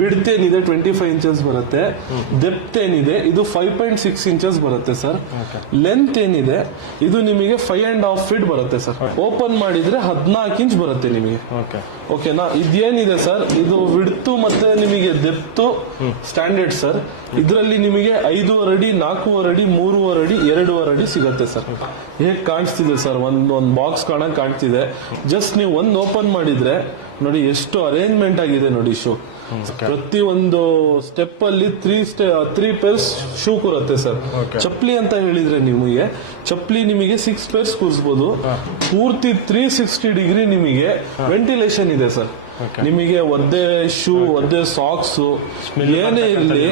Width ಏನಿದೆ 25 inches ಬರುತ್ತೆ. Depth ಏನಿದೆ ಇದು 5.6 ಇಂಚಸ್ ಬರುತ್ತೆ ಸರ್. ಲೆಂತ್ ಏನಿದೆ ಇದು ನಿಮಗೆ 5.5 ಫೀಟ್ ಬರುತ್ತೆ ಸರ್. ಓಪನ್ ಮಾಡಿದ್ರೆ 14 ಇಂಚ್ ಬರುತ್ತೆ ನಿಮಗೆ. ಓಕೆನಾ. ಇದೇನಿದೆ ಸರ್ ಇದು ವಿಡ್ತ್ ಮತ್ತೆ ನಿಮಗೆ ಡೆಪ್ತ್ ಸ್ಟ್ಯಾಂಡರ್ಡ್ ಸರ್. ಇದರಲ್ಲಿ ನಿಮಗೆ 5.5 ಅಡಿ 4.5 ಅಡಿ 3.5 ಅಡಿ 2.5 ಅಡಿ ಸಿಗುತ್ತೆ ಸರ್. ಹೇಗ್ ಕಾಣಿಸ್ತಿದೆ ಸರ್, ಒಂದ್ ಬಾಕ್ಸ್ ಕಾಣಂಗ್ ಕಾಣ್ತಿದೆ. ಜಸ್ಟ್ ನೀವು ಒಂದ್ ಓಪನ್ ಮಾಡಿದ್ರೆ ನೋಡಿ ಎಷ್ಟು ಅರೇಂಜ್ಮೆಂಟ್ ಆಗಿದೆ ನೋಡಿ. ಶೂ ಪ್ರತಿ ಒಂದು ಸ್ಟೆಪ್ ಅಲ್ಲಿ 3 ಪೇರ್ಸ್ ಶೂ ಕೂರುತ್ತೆ ಸರ್. ಚಪ್ಪಲಿ ಅಂತ ಹೇಳಿದ್ರೆ ನಿಮಗೆ ಚಪ್ಪಲಿ ನಿಮಗೆ 6 ಪೇರ್ಸ್ ಕೂರಿಸಬಹುದು. ಪೂರ್ತಿ 360 ಡಿಗ್ರಿ ನಿಮಗೆ ವೆಂಟಿಲೇಷನ್ ಇದೆ ಸರ್. ನಿಮಗೆ ಒದ್ದೆ ಶೂ ಒದ್ದೆ ಸಾಕ್ಸ್ ಏನೇ ಇರಲಿ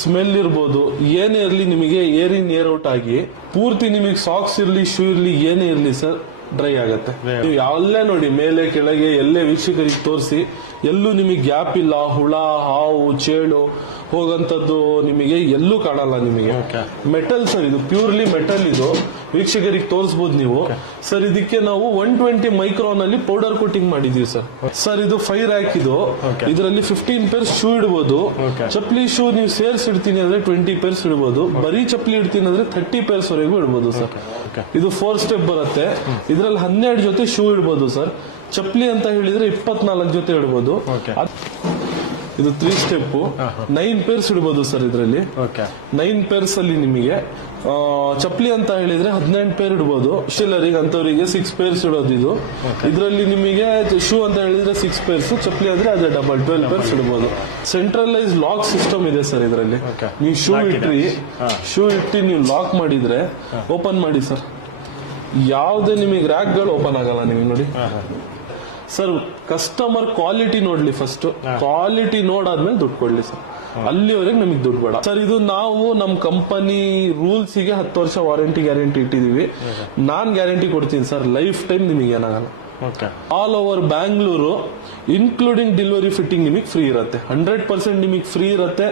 ಸ್ಮೆಲ್ ಇರ್ಬೋದು, ಏನೇ ಇರಲಿ ನಿಮಗೆ ಏರ್ ಇನ್ ಏರ್ ಔಟ್ ಆಗಿ ಪೂರ್ತಿ ನಿಮಗೆ ಸಾಕ್ಸ್ ಇರ್ಲಿ ಶೂ ಇರ್ಲಿ ಏನೇ ಇರ್ಲಿ ಸರ್ ಡ್ರೈ ಆಗತ್ತೆ. ನೀವು ಎಲ್ಲೇ ನೋಡಿ ಮೇಲೆ ಕೆಳಗೆ ಎಲ್ಲೇ ವೀಕ್ಷಕರಿಗೆ ತೋರಿಸಿ ಎಲ್ಲೂ ನಿಮಗೆ ಗ್ಯಾಪ್ ಇಲ್ಲ. ಹುಳ ಹಾವು ಚೇಳು ಹೋಗಂತದ್ದು ನಿಮಗೆ ಎಲ್ಲೂ ಕಾಣಲ್ಲ ನಿಮಗೆ. ಮೆಟಲ್ ಸರ್, ಇದು ಪ್ಯೂರ್ಲಿ ಮೆಟಲ್. ಇದು ವೀಕ್ಷಕರಿಗೆ ತೋರಿಸಬಹುದು ನೀವು ಸರ್. ಇದಕ್ಕೆ ನಾವು 120 ಮೈಕ್ರಾನ್ ಅಲ್ಲಿ ಪೌಡರ್ ಕೋಟಿಂಗ್ ಮಾಡಿದೀವಿ ಸರ್. ಸರ್ ಇದು 5 ರ್ಯಾಕ್. ಇದು ಇದರಲ್ಲಿ 15 ಪೇರ್ಸ್ ಶೂ ಇಡಬಹುದು. ಚಪ್ಪಲಿ ಶೂ ನೀವು ಸೇರ್ಸ್ ಇಡ್ತೀನಿ ಅಂದ್ರೆ 20 ಪೇರ್ಸ್ ಇಡಬಹುದು. ಬರೀ ಚಪ್ಪಲಿ ಇಡ್ತೀನಿ ಅಂದ್ರೆ 30 ಪೇರ್ಸ್ ವರೆಗೂ ಇಡಬಹುದು ಸರ್. ಇದು 4 ಸ್ಟೆಪ್ ಬರುತ್ತೆ. ಇದರಲ್ಲಿ 12 ಜೊತೆ ಶೂ ಇಡಬಹುದು ಸರ್. ಚಪ್ಪಲಿ ಅಂತ ಹೇಳಿದ್ರೆ 24 ಜೊತೆ ಇಡಬಹುದು. ಇದು 3 ಸ್ಟೆಪ್ 9 ಪೇರ್ಸ್ ಇಡಬಹುದು ಸರ್. ಇದರಲ್ಲಿ 9 ಪೇರ್ಸ್ ಅಲ್ಲಿ ನಿಮಗೆ ಚಪ್ಪಲಿ ಅಂತ ಹೇಳಿದ್ರೆ 18 ಪೇರ್ ಇಡಬಹುದು. ಶಿಲ್ಲರಿಗೆ ಅಂತವರಿಗೆ 6 ಪೇರ್ಸ್ ಇಡೋದು. ಇದು ಇದರಲ್ಲಿ ನಿಮಗೆ ಶೂ ಅಂತ ಹೇಳಿದ್ರೆ 6 ಪೇರ್ಸ್, ಚಪ್ಪಲಿ ಆದ್ರೆ ಅದೇ ಡಬಲ್ 12 ಪೇರ್ಸ್ ಇಡಬಹುದು. ಸೆಂಟ್ರಲೈಸ್ ಲಾಕ್ ಸಿಸ್ಟಮ್ ಇದೆ ಸರ್ ಇದರಲ್ಲಿ. ನೀವು ಶೂ ಇಟ್ಟು ನೀವು ಲಾಕ್ ಮಾಡಿದ್ರೆ ಓಪನ್ ಮಾಡಿ ಸರ್, ಯಾವುದೇ ನಿಮಗೆ ರ್ಯಾಕ್ ಗಳು ಓಪನ್ ಆಗಲ್ಲ. ನಿಮಗೆ ನೋಡಿ ಸರ್, ಕಸ್ಟಮರ್ ಕ್ವಾಲಿಟಿ ನೋಡ್ಲಿ ಫಸ್ಟ್. ಕ್ವಾಲಿಟಿ ನೋಡಾದ್ಮೇಲೆ ದುಡ್ಡು ಕೊಡ್ಲಿ ಸರ್. ಅಲ್ಲಿವರೆಗೆ ನಮಗೆ ದುಡ್ಡು ಬೇಡ ಸರ್. ಇದು ನಾವು ನಮ್ ಕಂಪನಿ ರೂಲ್ಸ್ ಗೆ 10 ವರ್ಷ ವಾರಂಟಿ ಗ್ಯಾರಂಟಿ ಇಟ್ಟಿದೀವಿ. ನಾನ್ ಗ್ಯಾರಂಟಿ ಕೊಡ್ತೀನಿ ಸರ್, ಲೈಫ್ ಟೈಮ್ ನಿಮಗೆ ಏನಾಗಲ್ಲ. All over Bangalore including delivery fitting ನಿಮಗೆ ಫ್ರೀ ಇರುತ್ತೆ. 100% ನಿಮಗೆ ಫ್ರೀ ಇರುತ್ತೆ.